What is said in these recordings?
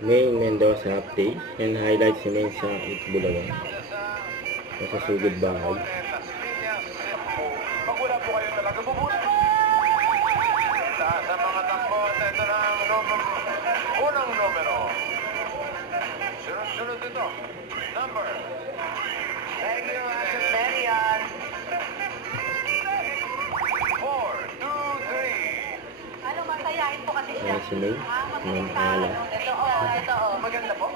May Mendoza update and highlights si May sa Itbulaga. Nasa sugod bahay. Pag wala po kayo talaga, bubuti. Sa mga takbo, ito na ang unang numero. Sunod ito. Number. Thank you, Asset Marian. 4, 2, 3. Ano, masayahin po kasi siya. Ayan si May. Ng ala. Ito. Maganda po.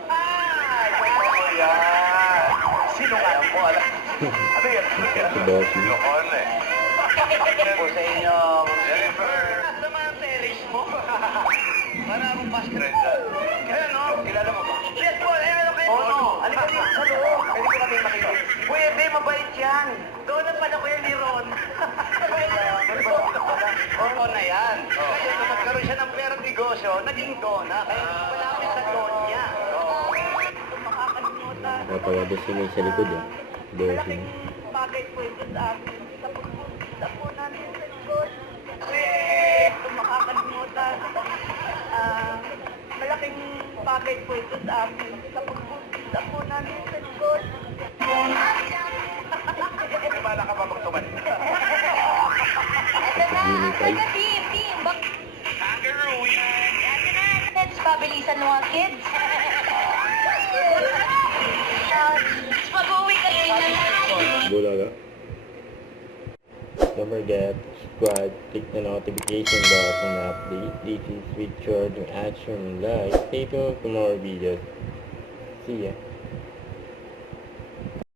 Yan. Sino nga po? Ano yan? Si Bossy. Lokon eh. Po sa inyo, Jennifer. Sa mga teres mo. Para akong basketball. Kaya no, kilala mo ba? Yes po, ano kayo? Oo, no. Halika dito sa loob. Pwede ko kami makinig. Pwede, mabait yan. Doon na pala ko yan ni Ron. Oo na yan. Kaya nung nagkaroon siya ng perang negosyo, naging dona. Kaya malapit sa don niya. Makakalimutan. Papawado si May sa likod ah. Bossy. Malaking bagay po ito sa amin. Sa pagpunta po namin sa likod. Ito makakalimutan. Malaking bagay po ito sa amin. Sa pagpunta po namin sa likod. Bala ka ba magtuman? Jimmy Kai. Team. Kangaroo yan. Let's pabilisan mga kids. Pag-uwi kasi na. Bulaga. Don't forget to subscribe, click the notification bell for an update. This is with Jordan Action Live. Stay tuned for more videos. See ya.